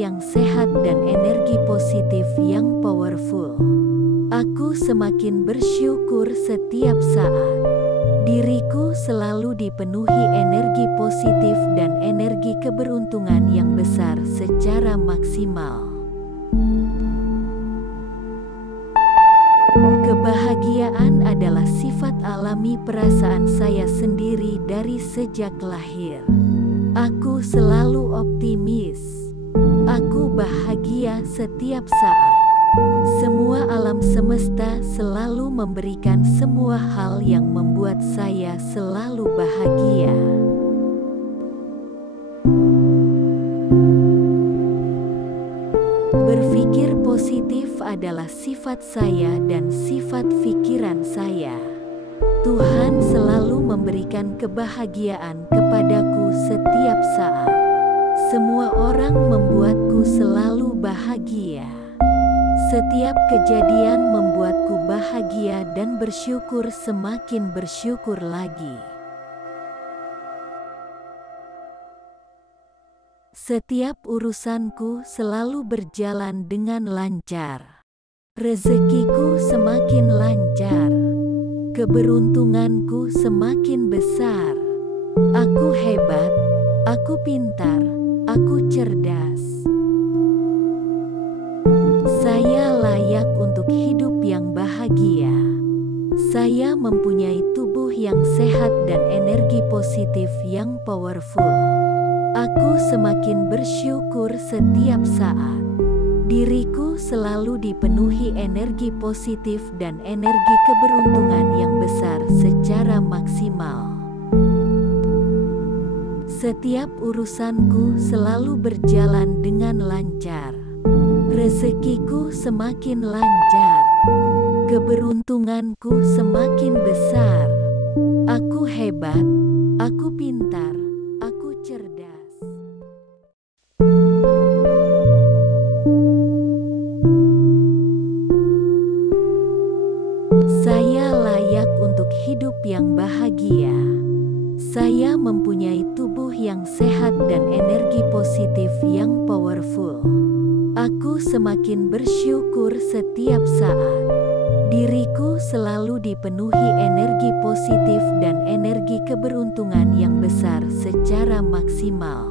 yang sehat dan energi positif yang powerful. Aku semakin bersyukur setiap saat. Diriku selalu dipenuhi energi positif dan energi keberuntungan yang besar secara maksimal. Kebahagiaan adalah sifat alami perasaan saya sendiri dari sejak lahir. Aku selalu optimis. Aku bahagia setiap saat. Semua alam semesta selalu memberikan semua hal yang membuat saya selalu bahagia. Berpikir positif adalah sifat saya dan sifat pikiran saya. Tuhan selalu memberikan kebahagiaan kepadaku setiap saat. Semua orang membuatku selalu bahagia. Setiap kejadian membuatku bahagia dan bersyukur, semakin bersyukur lagi. Setiap urusanku selalu berjalan dengan lancar. Rezekiku semakin lancar. Keberuntunganku semakin besar. Aku hebat, aku pintar, aku cerdas. Saya layak untuk hidup yang bahagia. Saya mempunyai tubuh yang sehat dan energi positif yang powerful. Aku semakin bersyukur setiap saat. Diriku selalu dipenuhi energi positif dan energi keberuntungan yang besar secara maksimal. Setiap urusanku selalu berjalan dengan lancar. Rezekiku semakin lancar. Keberuntunganku semakin besar. Aku hebat, aku pintar, aku cerdas. Saya layak untuk hidup yang bahagia. Saya mempunyai tubuh yang sehat dan energi positif yang powerful. Aku semakin bersyukur setiap saat. Diriku selalu dipenuhi energi positif dan energi keberuntungan yang besar secara maksimal.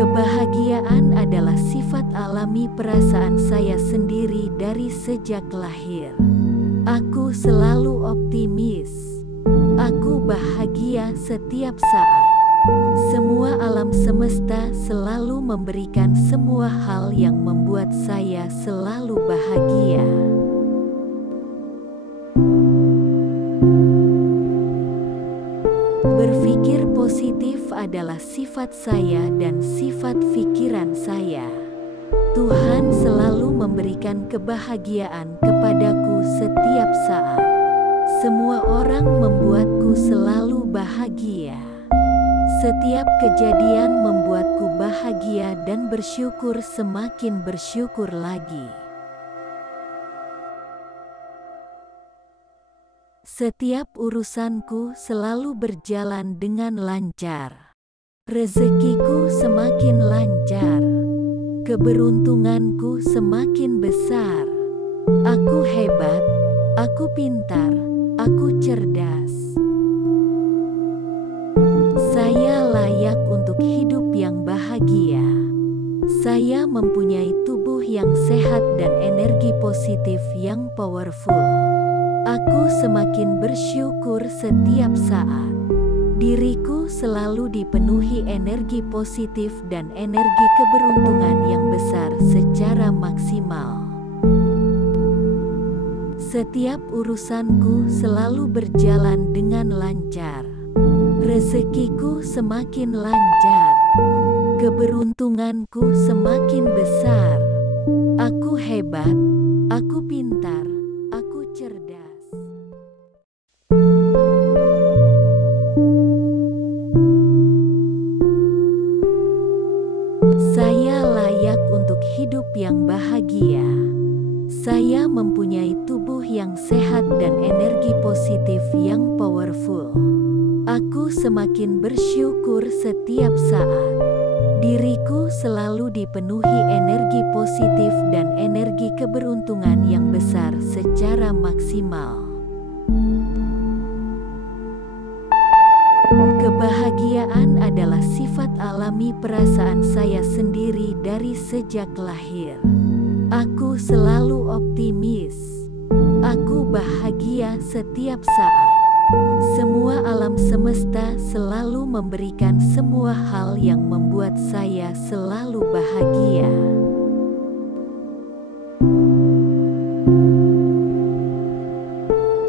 Kebahagiaan adalah sifat alami perasaan saya sendiri dari sejak lahir. Aku selalu optimis. Aku bahagia setiap saat. Semua alam semesta selalu memberikan semua hal yang membuat saya selalu bahagia. Berpikir positif adalah sifat saya dan sifat pikiran saya. Tuhan selalu memberikan kebahagiaan kepadaku setiap saat. Semua orang membuatku selalu bahagia. Setiap kejadian membuatku bahagia dan bersyukur, semakin bersyukur lagi. Setiap urusanku selalu berjalan dengan lancar. Rezekiku semakin lancar. Keberuntunganku semakin besar. Aku hebat, aku pintar, aku cerdas. Saya layak untuk hidup yang bahagia. Saya mempunyai tubuh yang sehat dan energi positif yang powerful. Aku semakin bersyukur setiap saat. Diriku selalu dipenuhi energi positif dan energi keberuntungan yang besar secara maksimal. Setiap urusanku selalu berjalan dengan lancar. Rezekiku semakin lancar. Keberuntunganku semakin besar. Aku hebat, aku pintar, aku cerdas. Saya layak untuk hidup yang bahagia. Saya mempunyai tubuh yang sehat dan energi positif yang powerful. Aku semakin bersyukur setiap saat. Diriku selalu dipenuhi energi positif dan energi keberuntungan yang besar secara maksimal. Kebahagiaan adalah sifat alami perasaan saya sendiri dari sejak lahir. Aku selalu optimis. Aku bahagia setiap saat. Semua alam semesta selalu memberikan semua hal yang membuat saya selalu bahagia.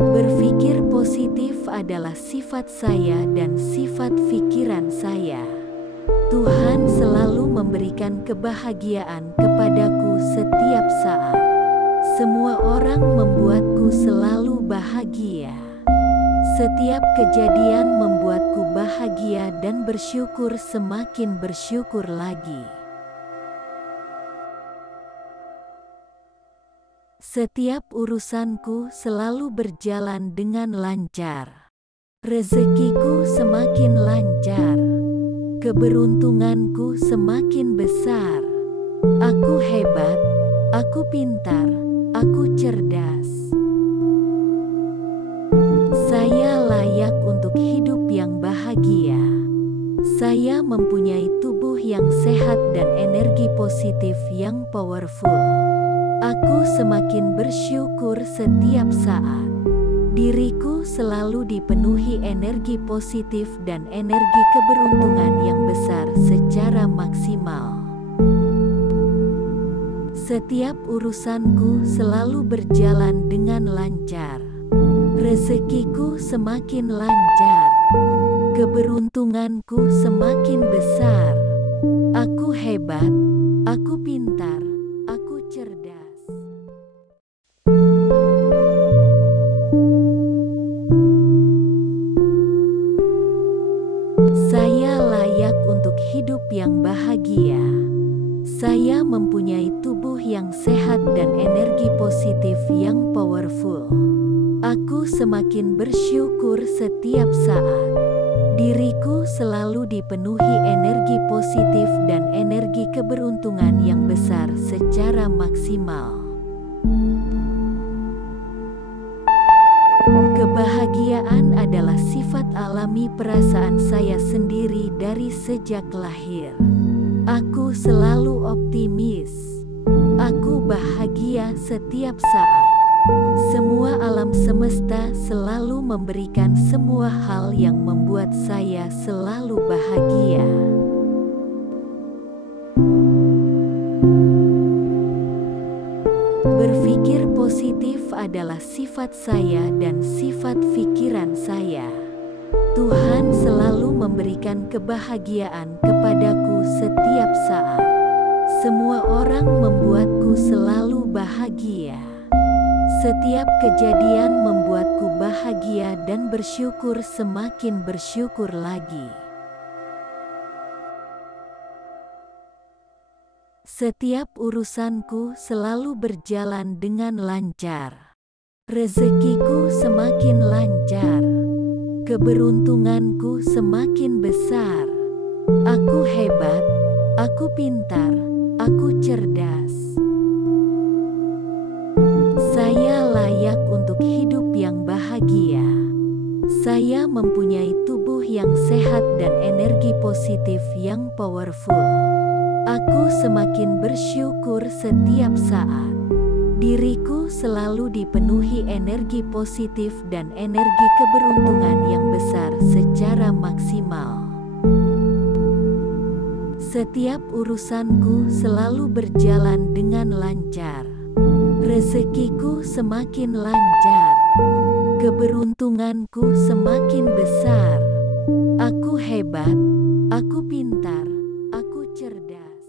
Berpikir positif adalah sifat saya dan sifat pikiran saya. Tuhan selalu memberikan kebahagiaan kepadaku setiap saat. Semua orang membuatku selalu bahagia. Setiap kejadian membuatku bahagia dan bersyukur, semakin bersyukur lagi. Setiap urusanku selalu berjalan dengan lancar. Rezekiku semakin lancar. Keberuntunganku semakin besar. Aku hebat, aku pintar, aku cerdas. Saya layak untuk hidup yang bahagia. Saya mempunyai tubuh yang sehat dan energi positif yang powerful. Aku semakin bersyukur setiap saat. Diriku selalu dipenuhi energi positif dan energi keberuntungan yang besar secara maksimal. Setiap urusanku selalu berjalan dengan lancar. Rezekiku semakin lancar. Keberuntunganku semakin besar. Aku hebat, aku pintar, aku cerdas. Saya layak untuk hidup yang bahagia. Saya mempunyai tubuh yang sehat dan energi positif yang powerful. Aku semakin bersyukur setiap saat. Diriku selalu dipenuhi energi positif dan energi keberuntungan yang besar secara maksimal. Kebahagiaan adalah sifat alami perasaan saya sendiri dari sejak lahir. Aku selalu optimis. Aku bahagia setiap saat. Semua alam semesta selalu memberikan semua hal yang membuat saya selalu bahagia. Berpikir positif adalah sifat saya dan sifat pikiran saya. Tuhan selalu memberikan kebahagiaan kepadaku setiap saat. Semua orang membuatku selalu bahagia. Setiap kejadian membuatku bahagia dan bersyukur, semakin bersyukur lagi. Setiap urusanku selalu berjalan dengan lancar. Rezekiku semakin lancar. Keberuntunganku semakin besar. Aku hebat, aku pintar, aku cerdas. Saya layak untuk hidup yang bahagia. Saya mempunyai tubuh yang sehat dan energi positif yang powerful. Aku semakin bersyukur setiap saat. Diriku selalu dipenuhi energi positif dan energi keberuntungan yang besar secara maksimal. Setiap urusanku selalu berjalan dengan lancar. Rezekiku semakin lancar. Keberuntunganku semakin besar. Aku hebat, aku pintar, aku cerdas.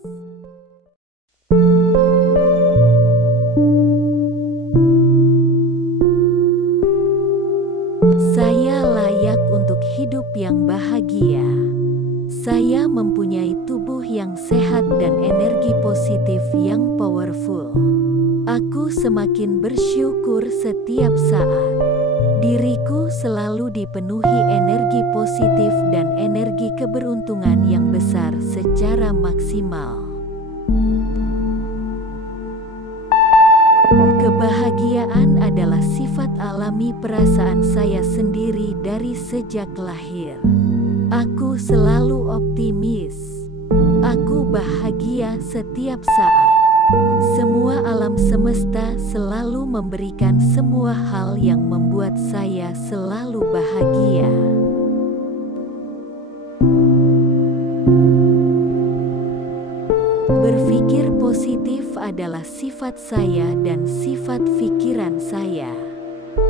Saya layak untuk hidup yang bahagia. Saya mempunyai tubuh yang sehat dan energi positif yang powerful. Aku semakin bersyukur setiap saat. Diriku selalu dipenuhi energi positif dan energi keberuntungan yang besar secara maksimal. Kebahagiaan adalah sifat alami perasaan saya sendiri dari sejak lahir. Aku selalu optimis. Aku bahagia setiap saat. Semua alam semesta selalu memberikan semua hal yang membuat saya selalu bahagia. Berpikir positif adalah sifat saya dan sifat pikiran saya.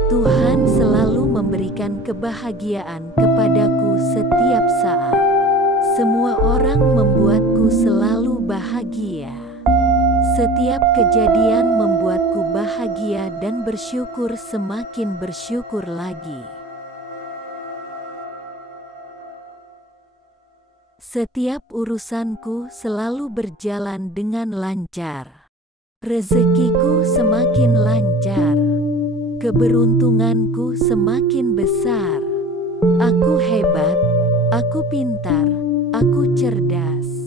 Tuhan selalu memberikan kebahagiaan kepadaku setiap saat. Semua orang membuatku selalu bahagia. Setiap kejadian membuatku bahagia dan bersyukur, semakin bersyukur lagi. Setiap urusanku selalu berjalan dengan lancar. Rezekiku semakin lancar. Keberuntunganku semakin besar. Aku hebat, aku pintar, aku cerdas.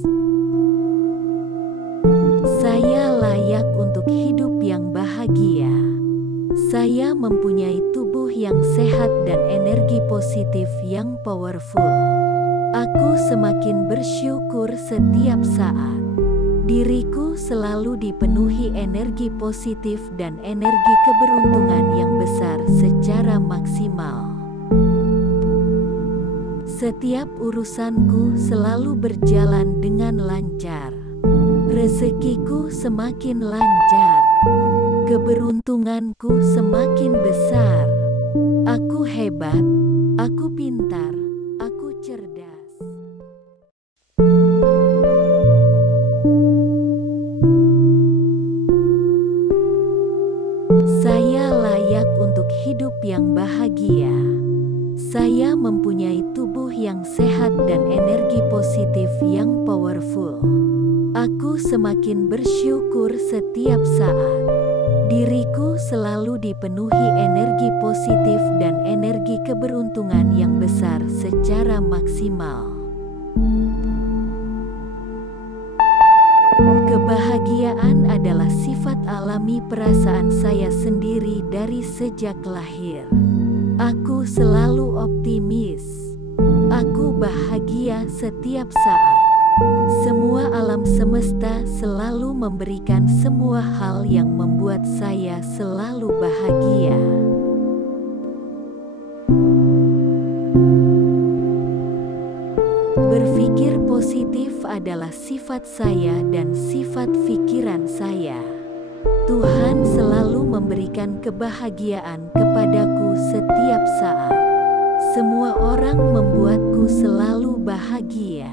Saya layak untuk hidup yang bahagia. Saya mempunyai tubuh yang sehat dan energi positif yang powerful. Aku semakin bersyukur setiap saat. Diriku selalu dipenuhi energi positif dan energi keberuntungan yang besar secara maksimal. Setiap urusanku selalu berjalan dengan lancar. Rezekiku semakin lancar. Keberuntunganku semakin besar. Aku hebat, aku pintar, aku cerdas. Saya layak untuk hidup yang bahagia. Saya mempunyai tubuh yang sehat dan energi positif yang powerful. Aku semakin bersyukur setiap saat. Diriku selalu dipenuhi energi positif dan energi keberuntungan yang besar secara maksimal. Kebahagiaan adalah sifat alami perasaan saya sendiri dari sejak lahir. Aku selalu optimis. Aku bahagia setiap saat. Semua alam semesta selalu memberikan semua hal yang membuat saya selalu bahagia. Berpikir positif adalah sifat saya dan sifat pikiran saya. Tuhan selalu memberikan kebahagiaan kepadaku setiap saat. Semua orang membuatku selalu bahagia.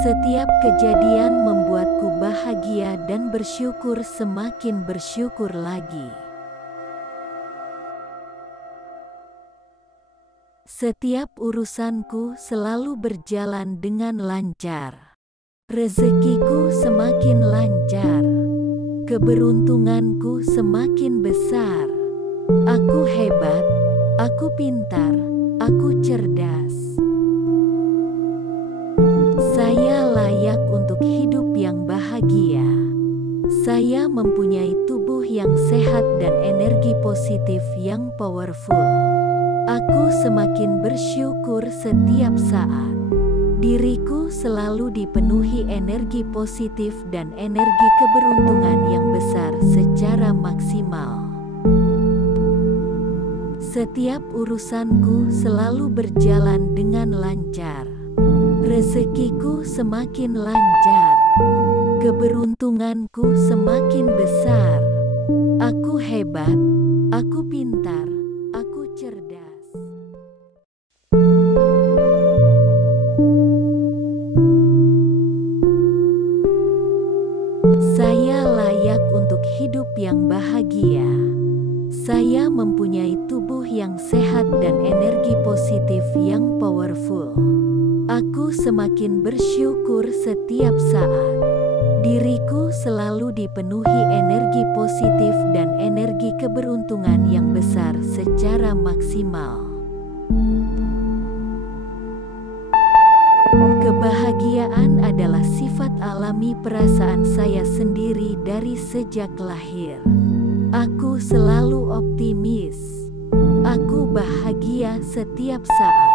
Setiap kejadian membuatku bahagia dan bersyukur, semakin bersyukur lagi. Setiap urusanku selalu berjalan dengan lancar. Rezekiku semakin lancar. Keberuntunganku semakin besar. Aku hebat, aku pintar, aku cerdas. Saya layak untuk hidup yang bahagia. Saya mempunyai tubuh yang sehat dan energi positif yang powerful. Aku semakin bersyukur setiap saat. Diriku selalu dipenuhi energi positif dan energi keberuntungan yang besar secara maksimal. Setiap urusanku selalu berjalan dengan lancar. Rezekiku semakin lancar. Keberuntunganku semakin besar. Aku hebat, aku pintar, aku cerdas. Saya layak untuk hidup yang bahagia. Saya mempunyai tubuh yang sehat dan energi positif yang powerful. Aku semakin bersyukur setiap saat. Diriku selalu dipenuhi energi positif dan energi keberuntungan yang besar secara maksimal. Kebahagiaan adalah sifat alami perasaan saya sendiri dari sejak lahir. Aku selalu optimis. Aku bahagia setiap saat.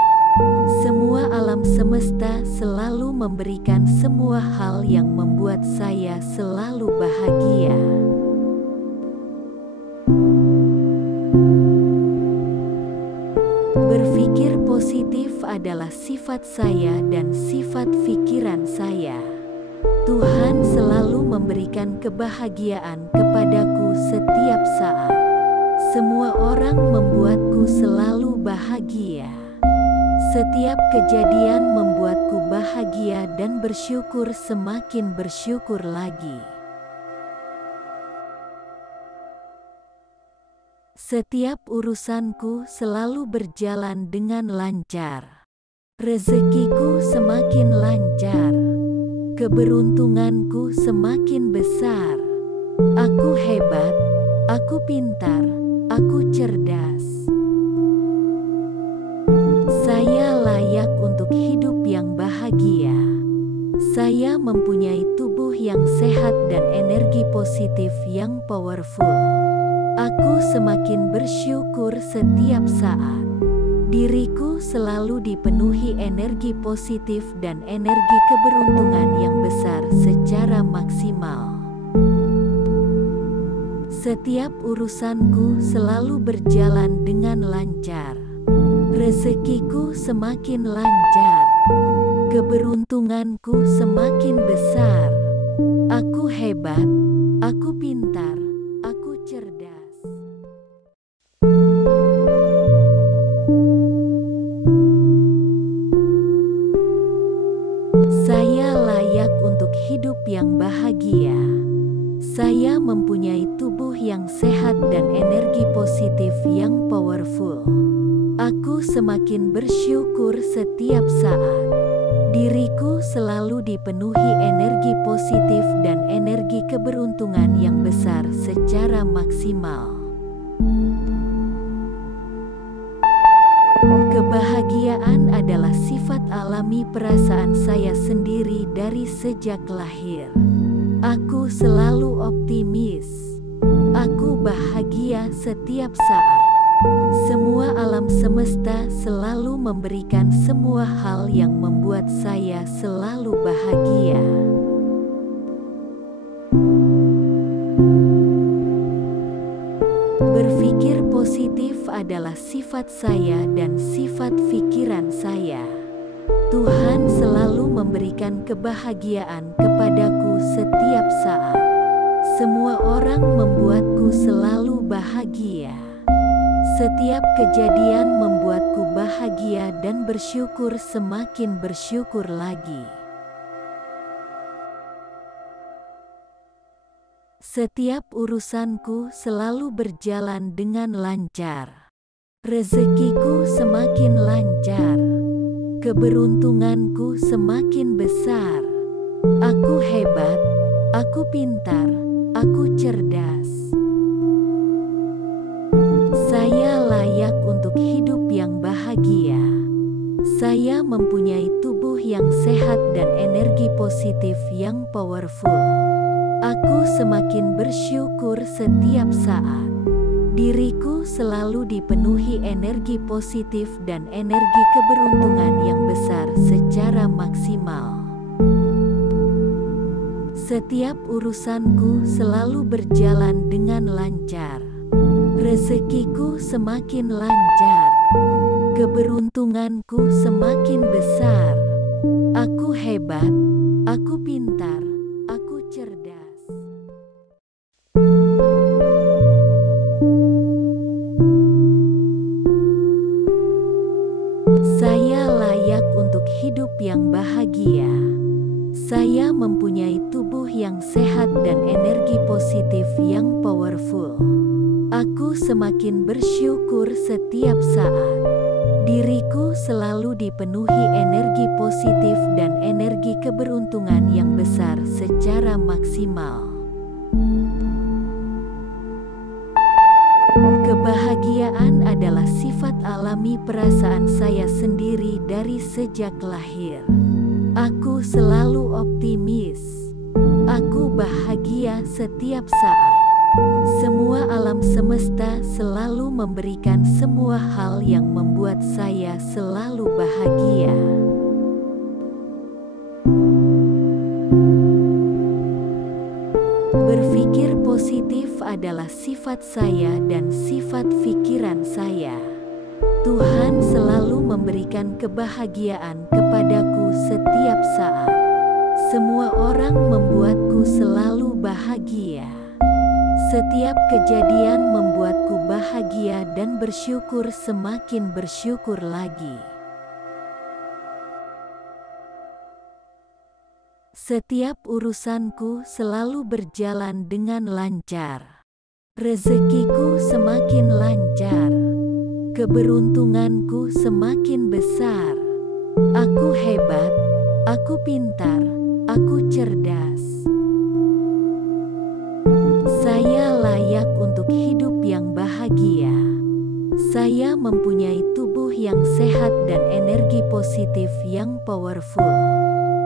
Semua alam semesta selalu memberikan semua hal yang membuat saya selalu bahagia. Berpikir positif adalah sifat saya dan sifat pikiran saya. Tuhan selalu memberikan kebahagiaan kepadaku setiap saat. Semua orang membuatku selalu bahagia. Setiap kejadian membuatku bahagia dan bersyukur, semakin bersyukur lagi. Setiap urusanku selalu berjalan dengan lancar. Rezekiku semakin lancar. Keberuntunganku semakin besar. Aku hebat, aku pintar, aku cerdas. Saya layak untuk hidup yang bahagia. Saya mempunyai tubuh yang sehat dan energi positif yang powerful. Aku semakin bersyukur setiap saat. Diriku selalu dipenuhi energi positif dan energi keberuntungan yang besar secara maksimal. Setiap urusanku selalu berjalan dengan lancar. Rezekiku semakin lancar. Keberuntunganku semakin besar. Aku hebat, aku pintar, aku cerdas. Saya layak untuk hidup yang bahagia. Saya mempunyai tubuh yang sehat dan energi positif yang powerful. Aku semakin bersyukur setiap saat. Diriku selalu dipenuhi energi positif dan energi keberuntungan yang besar secara maksimal. Kebahagiaan adalah sifat alami perasaan saya sendiri dari sejak lahir. Aku selalu optimis. Aku bahagia setiap saat. Semua alam semesta selalu memberikan semua hal yang membuat saya selalu bahagia. Berpikir positif adalah sifat saya dan sifat pikiran saya. Tuhan selalu memberikan kebahagiaan kepadaku setiap saat. Semua orang membuatku selalu bahagia. Setiap kejadian membuatku bahagia dan bersyukur, semakin bersyukur lagi. Setiap urusanku selalu berjalan dengan lancar. Rezekiku semakin lancar. Keberuntunganku semakin besar. Aku hebat, aku pintar, aku cerdas. Saya layak untuk hidup yang bahagia. Saya mempunyai tubuh yang sehat dan energi positif yang powerful. Aku semakin bersyukur setiap saat. Diriku selalu dipenuhi energi positif dan energi keberuntungan yang besar secara maksimal. Setiap urusanku selalu berjalan dengan lancar. Rezekiku semakin lancar. Keberuntunganku semakin besar. Aku hebat, aku pintar, aku cerdas. Saya layak untuk hidup yang bahagia. Saya mempunyai tubuh yang sehat dan energi positif yang powerful. Aku semakin bersyukur setiap saat. Diriku selalu dipenuhi energi positif dan energi keberuntungan yang besar secara maksimal. Kebahagiaan adalah sifat alami perasaan saya sendiri dari sejak lahir. Aku selalu optimis. Aku bahagia setiap saat. Semua alam semesta selalu memberikan semua hal yang membuat saya selalu bahagia. Berpikir positif adalah sifat saya dan sifat pikiran saya. Tuhan selalu memberikan kebahagiaan kepadaku setiap saat. Semua orang membuatku selalu bahagia. Setiap kejadian membuatku bahagia dan bersyukur, semakin bersyukur lagi. Setiap urusanku selalu berjalan dengan lancar. Rezekiku semakin lancar. Keberuntunganku semakin besar. Aku hebat, aku pintar, aku cerdas. Saya layak untuk hidup yang bahagia. Saya mempunyai tubuh yang sehat dan energi positif yang powerful.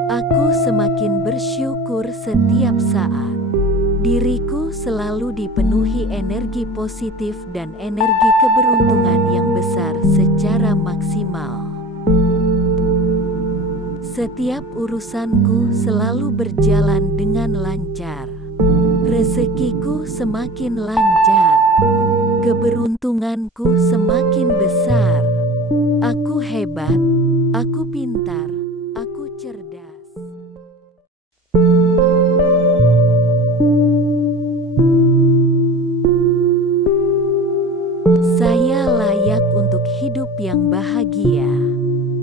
Aku semakin bersyukur setiap saat. Diriku selalu dipenuhi energi positif dan energi keberuntungan yang besar secara maksimal. Setiap urusanku selalu berjalan dengan lancar. Rezekiku semakin lancar. Keberuntunganku semakin besar. Aku hebat, aku pintar, aku cerdas. Saya layak untuk hidup yang bahagia.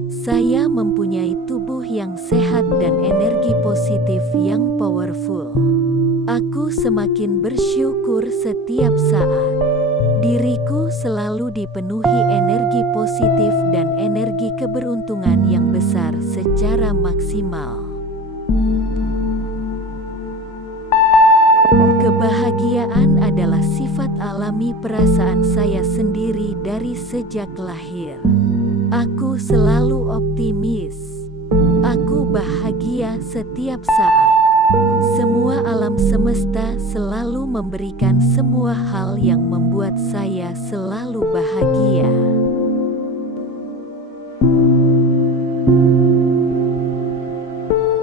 Saya mempunyai tubuh yang sehat dan energi positif yang powerful. Aku semakin bersyukur setiap saat. Diriku selalu dipenuhi energi positif dan energi keberuntungan yang besar secara maksimal. Kebahagiaan adalah sifat alami perasaan saya sendiri dari sejak lahir. Aku selalu optimis. Aku bahagia setiap saat. Semua alam semesta selalu memberikan semua hal yang membuat saya selalu bahagia.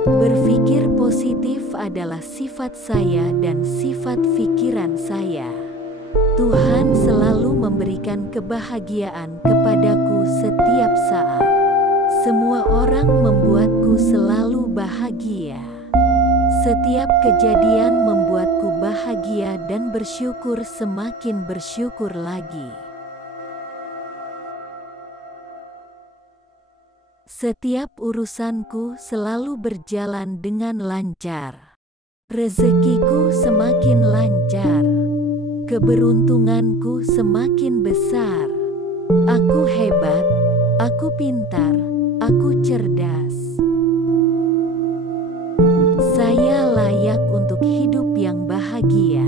Berpikir positif adalah sifat saya dan sifat pikiran saya. Tuhan selalu memberikan kebahagiaan kepadaku setiap saat. Semua orang membuatku selalu bahagia. Setiap kejadian membuatku bahagia dan bersyukur, semakin bersyukur lagi. Setiap urusanku selalu berjalan dengan lancar. Rezekiku semakin lancar. Keberuntunganku semakin besar. Aku hebat, aku pintar, aku cerdas. Saya layak untuk hidup yang bahagia.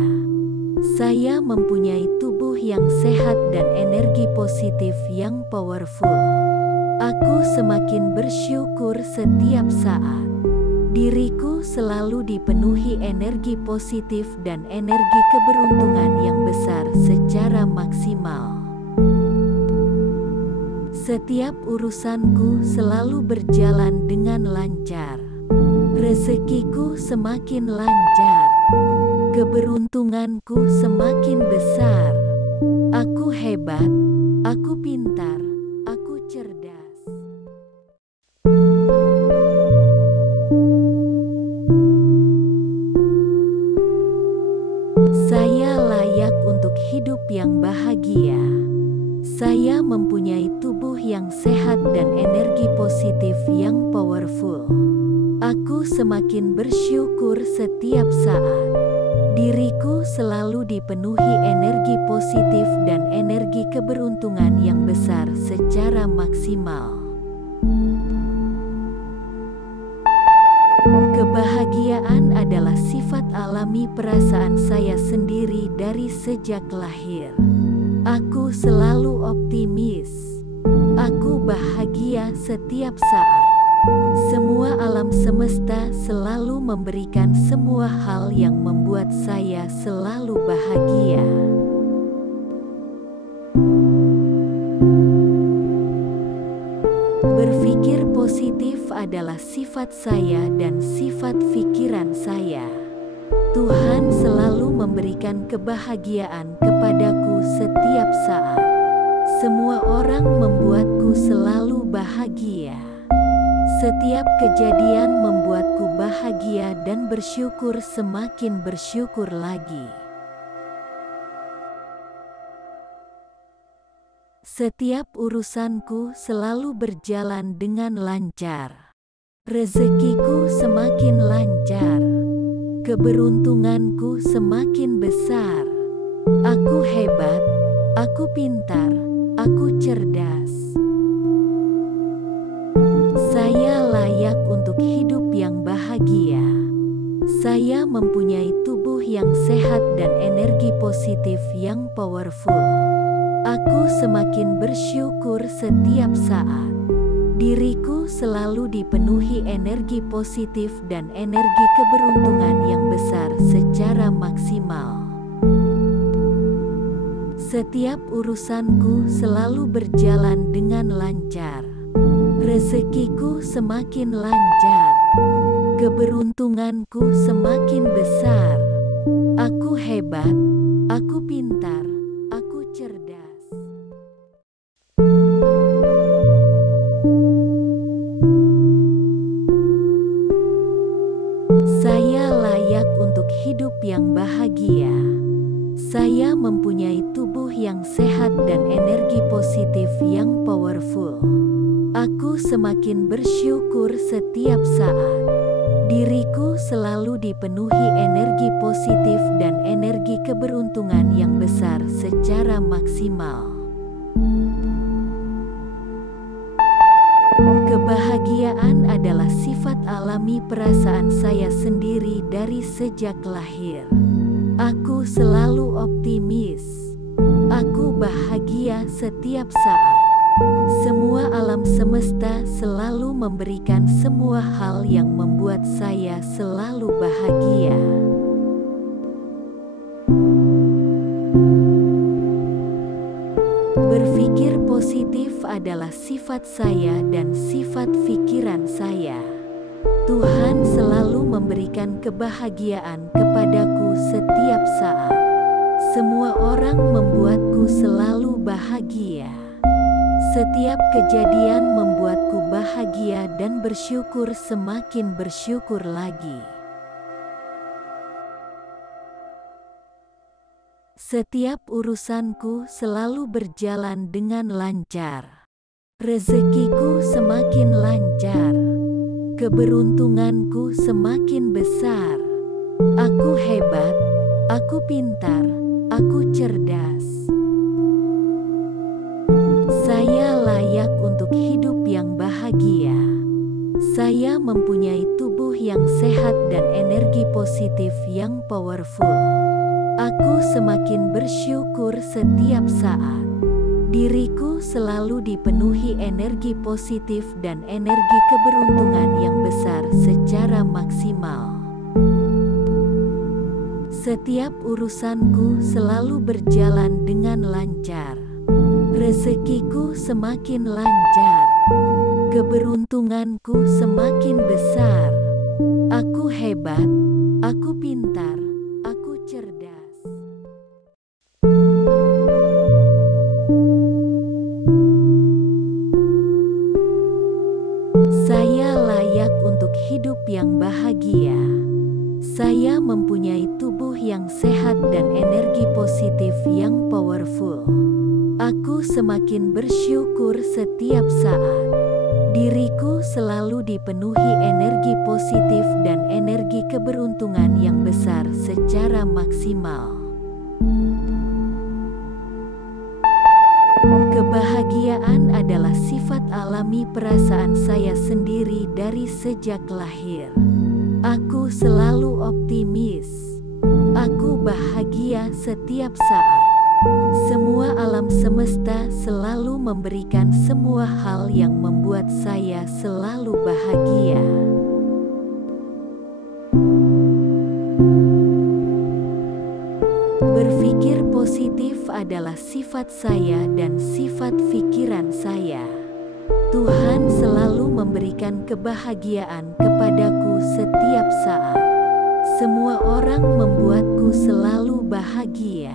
Saya mempunyai tubuh yang sehat dan energi positif yang powerful. Aku semakin bersyukur setiap saat. Diriku selalu dipenuhi energi positif dan energi keberuntungan yang besar secara maksimal. Setiap urusanku selalu berjalan dengan lancar. Rezekiku semakin lancar. Keberuntunganku semakin besar. Aku hebat, aku pintar, aku cerdas. Saya layak untuk hidup yang bahagia. Saya mempunyai tubuh yang sehat dan energi positif yang powerful. Aku semakin bersyukur setiap saat. Diriku selalu dipenuhi energi positif dan energi keberuntungan yang besar secara maksimal. Kebahagiaan adalah sifat alami perasaan saya sendiri dari sejak lahir. Aku selalu optimis. Aku bahagia setiap saat. Semua alam semesta selalu memberikan semua hal yang membuat saya selalu bahagia. Berpikir positif adalah sifat saya dan sifat pikiran saya. Tuhan selalu memberikan kebahagiaan kepadaku setiap saat. Semua orang membuatku selalu bahagia. Setiap kejadian membuatku bahagia dan bersyukur, semakin bersyukur lagi. Setiap urusanku selalu berjalan dengan lancar. Rezekiku semakin lancar. Keberuntunganku semakin besar. Aku hebat, aku pintar, aku cerdas. Saya layak untuk hidup yang bahagia. Saya mempunyai tubuh yang sehat dan energi positif yang powerful. Aku semakin bersyukur setiap saat. Diriku selalu dipenuhi energi positif dan energi keberuntungan yang besar secara maksimal. Setiap urusanku selalu berjalan dengan lancar. Rezekiku semakin lancar. Keberuntunganku semakin besar. Aku hebat, aku pintar, aku cerdas. Saya layak untuk hidup yang bahagia. Saya mempunyai tubuh yang sehat dan energi positif yang powerful. Aku semakin bersyukur setiap saat. Diriku selalu dipenuhi energi positif dan energi keberuntungan yang besar secara maksimal. Kebahagiaan adalah sifat alami perasaan saya sendiri dari sejak lahir. Aku selalu optimis. Aku bahagia setiap saat. Semua alam semesta selalu memberikan semua hal yang membuat saya selalu bahagia. Berpikir positif adalah sifat saya dan sifat pikiran saya. Tuhan selalu memberikan kebahagiaan kepadaku setiap saat. Semua orang membuatku selalu bahagia. Setiap kejadian membuatku bahagia dan bersyukur, semakin bersyukur lagi. Setiap urusanku selalu berjalan dengan lancar. Rezekiku semakin lancar. Keberuntunganku semakin besar. Aku hebat, aku pintar, aku cerdas. Saya layak untuk hidup yang bahagia. Saya mempunyai tubuh yang sehat dan energi positif yang powerful. Aku semakin bersyukur setiap saat. Diriku selalu dipenuhi energi positif dan energi keberuntungan yang besar secara maksimal. Setiap urusanku selalu berjalan dengan lancar. Rezekiku semakin lancar. Keberuntunganku semakin besar. Aku hebat, aku pintar, aku cerdas. Saya layak untuk hidup yang bahagia. Saya mempunyai tubuh yang sehat dan energi positif yang powerful. Aku semakin bersyukur setiap saat. Diriku selalu dipenuhi energi positif dan energi keberuntungan yang besar secara maksimal. Kebahagiaan adalah sifat alami perasaan saya sendiri dari sejak lahir. Aku selalu optimis. Aku bahagia setiap saat. Semua alam semesta selalu memberikan semua hal yang membuat saya selalu bahagia. Berpikir positif adalah sifat saya dan sifat pikiran saya. Tuhan selalu memberikan kebahagiaan kepadaku setiap saat. Semua orang membuatku selalu bahagia.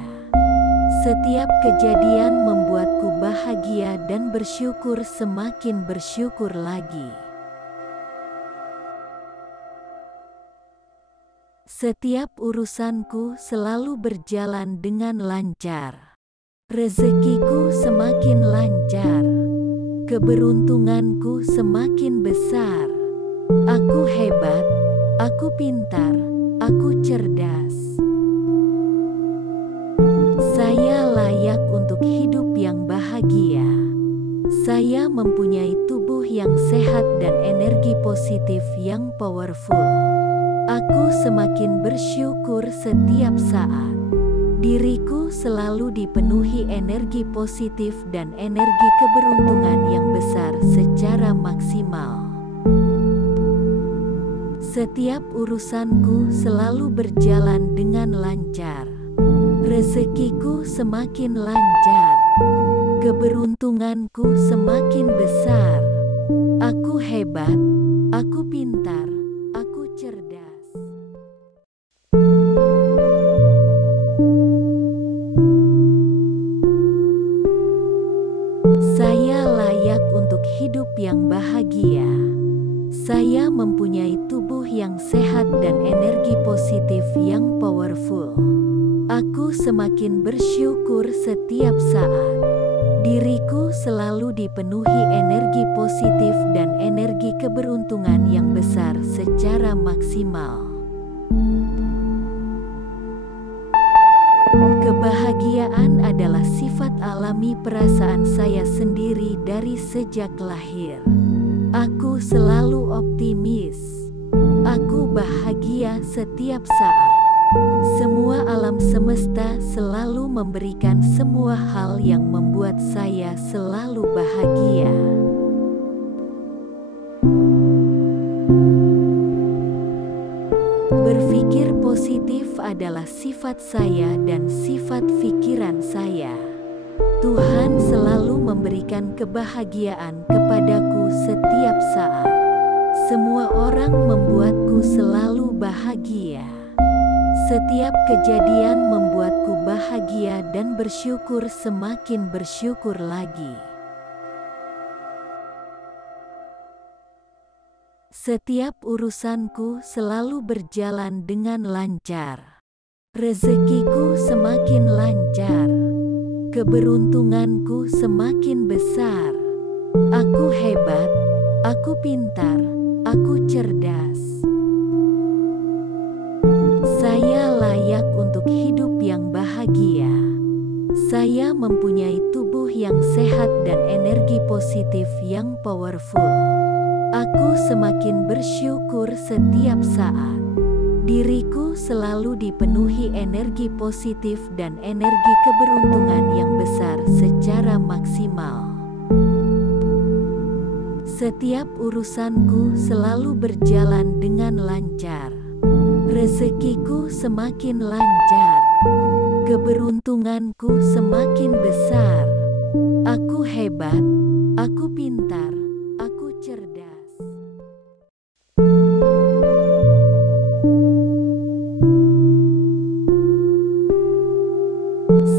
Setiap kejadian membuatku bahagia dan bersyukur, semakin bersyukur lagi. Setiap urusanku selalu berjalan dengan lancar. Rezekiku semakin lancar. Keberuntunganku semakin besar. Aku hebat, aku pintar, aku cerdas. Saya layak untuk hidup yang bahagia. Saya mempunyai tubuh yang sehat dan energi positif yang powerful. Aku semakin bersyukur setiap saat. Diriku selalu dipenuhi energi positif dan energi keberuntungan yang besar secara maksimal. Setiap urusanku selalu berjalan dengan lancar. Rezekiku semakin lancar. Keberuntunganku semakin besar. Aku hebat, aku pintar, aku cerdas. Saya layak untuk hidup yang bahagia. Saya mempunyai tubuh yang sehat dan energi positif yang powerful. Aku semakin bersyukur setiap saat. Diriku selalu dipenuhi energi positif dan energi keberuntungan yang besar secara maksimal. Kebahagiaan adalah sifat alami perasaan saya sendiri dari sejak lahir. Aku selalu optimis. Aku bahagia setiap saat. Semua alam semesta selalu memberikan semua hal yang membuat saya selalu bahagia. Berpikir positif adalah sifat saya dan sifat pikiran saya. Tuhan selalu memberikan kebahagiaan kepadaku setiap saat. Semua orang membuatku selalu bahagia. Setiap kejadian membuatku bahagia dan bersyukur, semakin bersyukur lagi. Setiap urusanku selalu berjalan dengan lancar. Rezekiku semakin lancar. Keberuntunganku semakin besar. Aku hebat, aku pintar, aku cerdas. Saya layak untuk hidup yang bahagia. Saya mempunyai tubuh yang sehat dan energi positif yang powerful. Aku semakin bersyukur setiap saat. Diriku selalu dipenuhi energi positif dan energi keberuntungan yang besar secara maksimal. Setiap urusanku selalu berjalan dengan lancar. Rezekiku semakin lancar. Keberuntunganku semakin besar. Aku hebat, aku pintar, aku cerdas.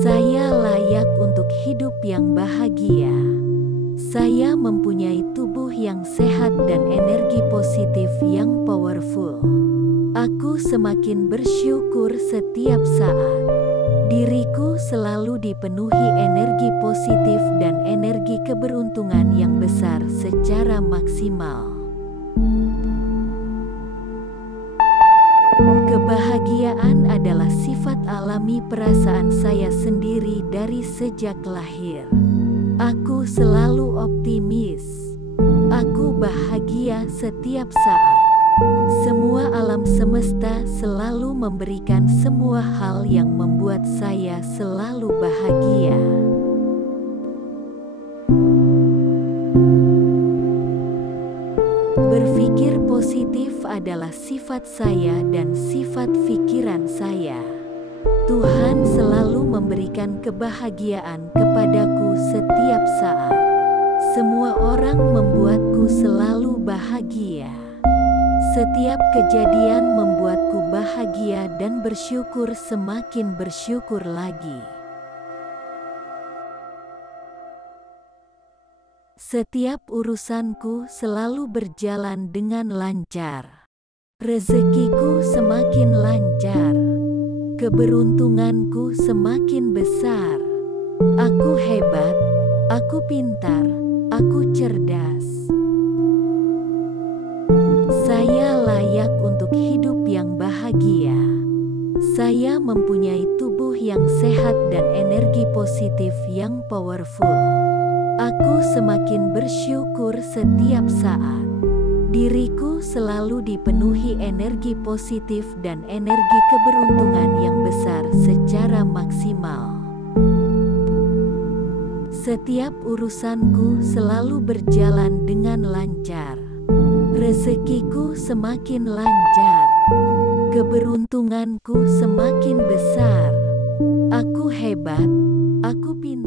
Saya layak untuk hidup yang bahagia. Saya mempunyai tubuh yang sehat dan energi positif yang powerful. Aku semakin bersyukur setiap saat. Diriku selalu dipenuhi energi positif dan energi keberuntungan yang besar secara maksimal. Kebahagiaan adalah sifat alami perasaan saya sendiri dari sejak lahir. Aku selalu optimis. Aku bahagia setiap saat. Semua alam semesta selalu memberikan semua hal yang membuat saya selalu bahagia. Berpikir positif adalah sifat saya dan sifat pikiran saya. Tuhan selalu memberikan kebahagiaan kepadaku setiap saat. Semua orang membuatku selalu bahagia. Setiap kejadian membuatku bahagia dan bersyukur, semakin bersyukur lagi. Setiap urusanku selalu berjalan dengan lancar. Rezekiku semakin lancar. Keberuntunganku semakin besar. Aku hebat, aku pintar, aku cerdas. Saya layak untuk hidup yang bahagia. Saya mempunyai tubuh yang sehat dan energi positif yang powerful. Aku semakin bersyukur setiap saat. Diriku selalu dipenuhi energi positif dan energi keberuntungan yang besar secara maksimal. Setiap urusanku selalu berjalan dengan lancar. Rezekiku semakin lancar. Keberuntunganku semakin besar. Aku hebat, aku pintar.